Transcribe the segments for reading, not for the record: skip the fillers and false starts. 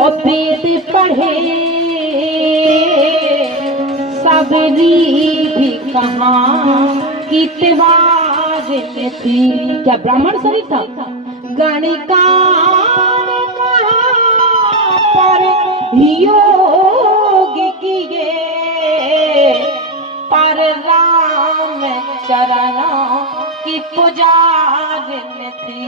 और वेद पढ़े सबरी भी कहाँ की त्योहार थी। क्या ब्राह्मण शरीर था? गणिकार पर योग किए पर राम चरणों की पुजारिन थी।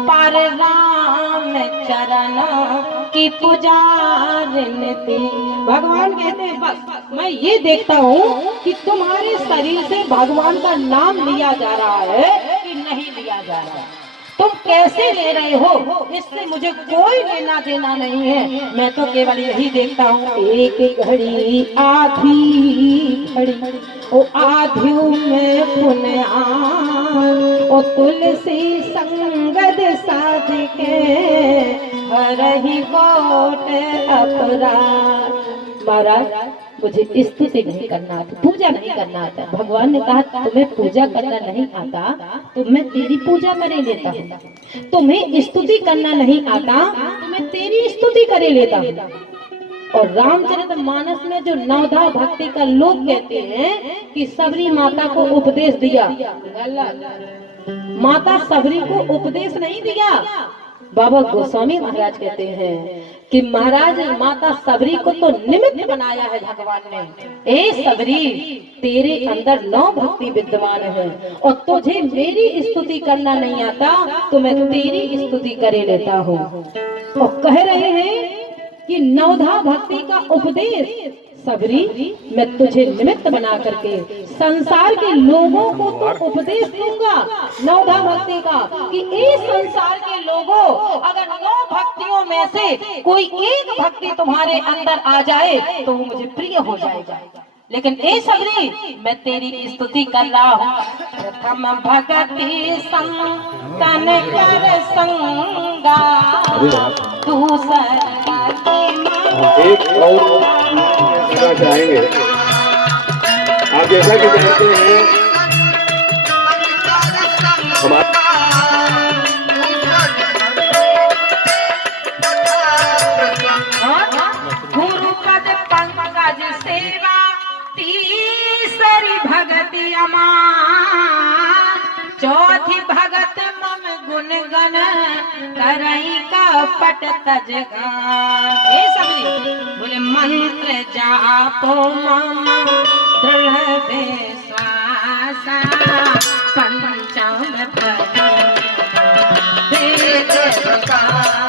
पर राम चरणों की पुजारिन थी। भगवान कहते हैं बस मैं ये देखता हूँ कि तुम्हारे शरीर से भगवान का नाम लिया जा रहा है कि नहीं लिया जा रहा है। तुम कैसे ले रहे हो इससे मुझे कोई लेना देना नहीं है। मैं तो केवल यही देखता हूँ एक घड़ी आधी घड़ी ओ आधियों में पुण्य ओ तुलसी संगद साध के हरहि कोट अपराध। महाराज मुझे स्तुति नहीं करना आता, पूजा नहीं करना आता। भगवान ने कहा तुम्हें पूजा करना नहीं आता तो मैं तेरी पूजा करे लेता हूँ। तुम्हें स्तुति करना नहीं आता तो मैं तेरी स्तुति करे लेता हूँ। और रामचरितमानस में जो नवधा भक्ति का लोग कहते हैं कि सबरी माता को उपदेश दिया, माता सबरी को उपदेश नहीं दिया। बाबा गोस्वामी महाराज कहते हैं कि महाराज माता सबरी को तो निमित्त बनाया है भगवान ने। ए सबरी तेरे अंदर नौ भक्ति विद्यमान है और तुझे मेरी स्तुति करना नहीं आता तो मैं तेरी स्तुति करे लेता हूँ। और कह रहे हैं कि नवधा भक्ति का उपदेश सबरी मैं तुझे निमित्त बना करके संसार के लोगों को तो उपदेश दूंगा नवधा भक्ति का कि इस संसार के लोगों अगर नौ भक्तियों में से कोई एक भक्ति तुम्हारे अंदर आ जाए तो वो मुझे प्रिय हो जाएगा। लेकिन ए सबरी मैं तेरी स्तुति कर रहा हूँ। प्रथम भक्ति संतन कर संगा दूसरी एक और कहना चाहेंगे। आप जैसा कि जानते हैं गुरु पद पंकज सेवा तीसरी भगति अमान चौथी भगत मम गुण गण करई का पट तजगान। ए सबरी बोले मंत्र जापो मम दृढ़ विश्वास पंचम पद वेद प्रकाश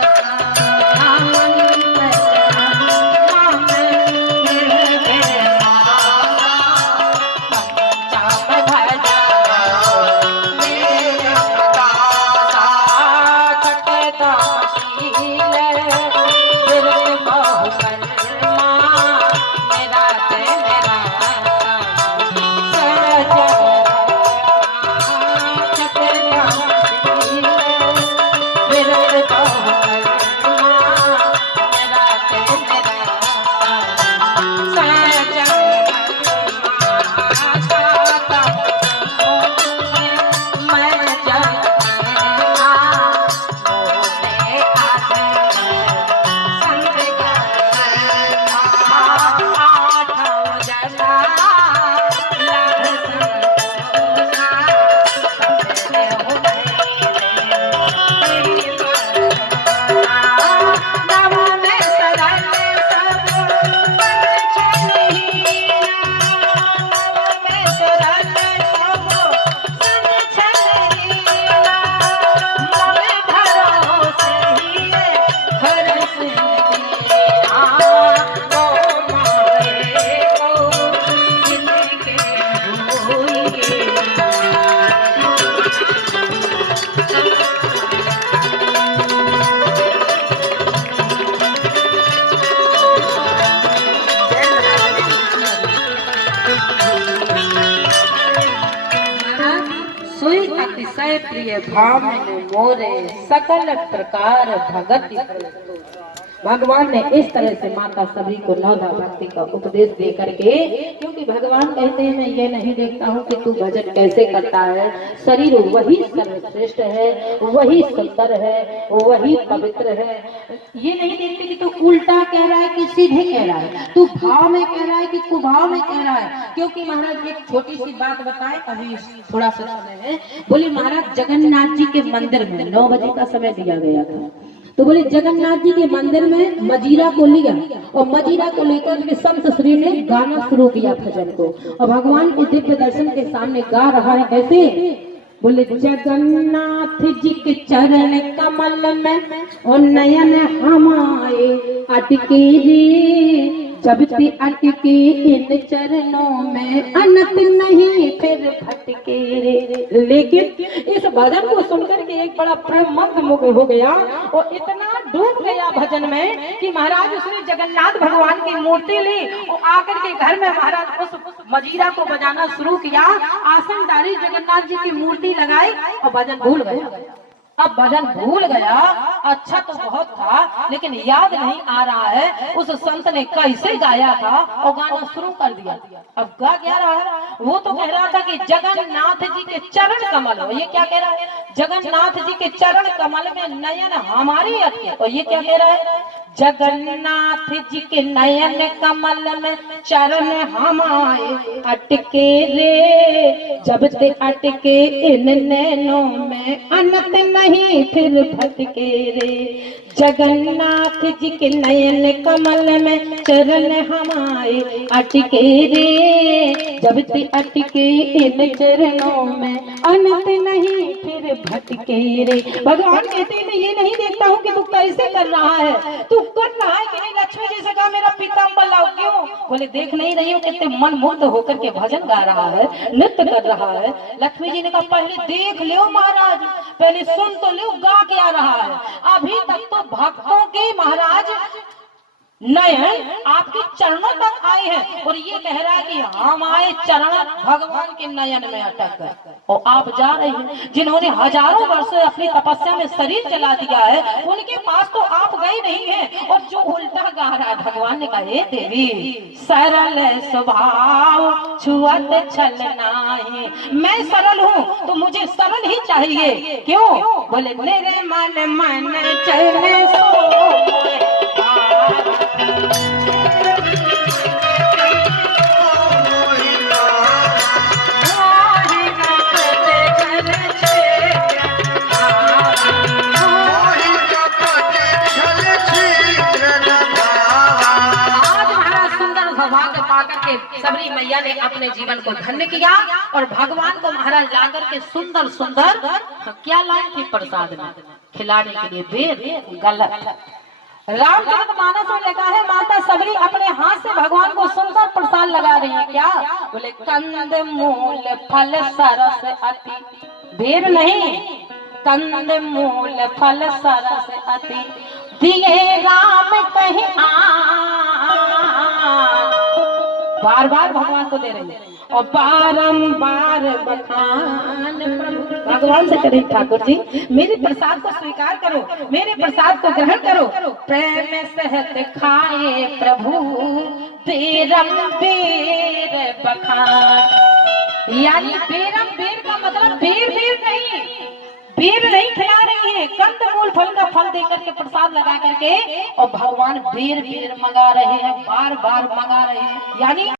अतिशय प्रिय भामिन मोरे सकल प्रकार भगति। भगवान ने इस तरह से माता सबरी को नवधा भक्ति का उपदेश दे करके, क्योंकि भगवान कहते हैं मैं ये नहीं देखता हूँ कि तू भजन कैसे करता है, शरीर वही सर्वश्रेष्ठ है, वही सुंदर है, वही पवित्र है। ये नहीं देखते कि तू उल्टा कह रहा है कि सीधे कह रहा है, तू भाव में कह रहा है कि कुभाव में कह रहा है। क्योंकि महाराज एक छोटी सी बात बताए, अभी थोड़ा सा समय है। बोले महाराज जगन्नाथ जी के मंदिर में 9 बजे का समय दिया गया था, तो बोले जगन्नाथ जी के मंदिर में मजीरा को लिया और मजीरा को लेकर के संत श्री ने गाना शुरू किया भजन को, और भगवान के दिव्य दर्शन के सामने गा रहा है कैसे। बोले जगन्नाथ जी के चरण कमल में और नयन हमारे अटके रे, जब ते अटके इन चरणों में अनंत नहीं फिर भटके रे। लेकिन इस भजन को सुनकर के एक बड़ा प्रेम मंद मुग्ध हो गया और इतना डूब गया भजन में कि महाराज उसने जगन्नाथ भगवान की मूर्ति ली और आकर के घर में महाराज उस मजीरा को बजाना शुरू किया, आसन डाली, जगन्नाथ जी की मूर्ति लगाई और भजन भूल गया। अब भजन भूल गया, अच्छा तो बहुत था लेकिन याद नहीं आ रहा है उस संत ने कैसे गाया था और गाना शुरू कर दिया। अब गा क्या रहा है, वो तो कह रहा था कि जगन्नाथ जी के चरण कमल हो, ये क्या कह रहा है, जगन्नाथ जी के चरण कमल में नयन हमारे अटके, और ये क्या कह रहा है, जगन्नाथ जी के नयन कमल में चरण हमारे अटके रे, जब ते अटके इन नैनों में अनंत नहीं फिर भटके रे। जगन्नाथ जी के नयन कमल में चरण हमारे अटके रे, जब ते अटके इन चरणों में अनंत नहीं फिर भटके रे। भगवान कहते हैं मैं ये नहीं देखता हूँ कि तू कैसे कर रहा है, तू कर रहा है कि नहीं। लक्ष्मी जी से कहा मेरा पीताम्बर लाओ, क्यों, बोले देख नहीं रही हो कितने मन मुग्ध होकर के भजन गा रहा है, नृत्य कर रहा है। लक्ष्मी जी ने कहा पहले देख लो महाराज, पहले सुन तो लो गा क्या रहा है। अभी तक तो भक्तों के महाराज नयन आपके चरणों तक आए हैं और ये कह रहा है कि हमारे चरण भगवान के नयन में अटक गए और आप जा रहे हैं। जिन्होंने हजारों वर्ष अपनी तपस्या में शरीर चला दिया है उनके पास तो आप गए नहीं हैं, और जो उल्टा गा रहा है भगवान ने कहा हे देवी सरल स्वभाव छुअत छल नाही, मैं सरल हूँ तो मुझे सरल ही चाहिए। क्यों, बोले मेरे मन मन चले सो सबरी मैया ने अपने जीवन को धन्य किया और भगवान को महाराज लाकर के सुंदर सुंदर क्या लाई थी प्रसाद में खिलाने के लिए, बेर गलत। रामचरितमानस में लिखा है माता सबरी अपने हाथ से भगवान को सुंदर प्रसाद लगा रही है। क्या, बोले कंद मूल फल सरस अति, बेर नहीं, कंद मूल फल सरस अति दिए राम कहीं बार बार भगवान को दे रही है और बारंबार बखान प्रभु। भगवान से करें ठाकुर जी मेरे प्रसाद को स्वीकार करो, मेरे प्रसाद को ग्रहण करो। प्रेम सहत खाए प्रभु बेरम बेर बखान, यानी बेरम बेर का मतलब बेर बेर नहीं, बेर नहीं खिला रही है, कंद मूल फल का फल देकर के प्रसाद लगा करके, और भगवान बेर बेर मंगा रहे हैं, बार बार मंगा रहे हैं। यानी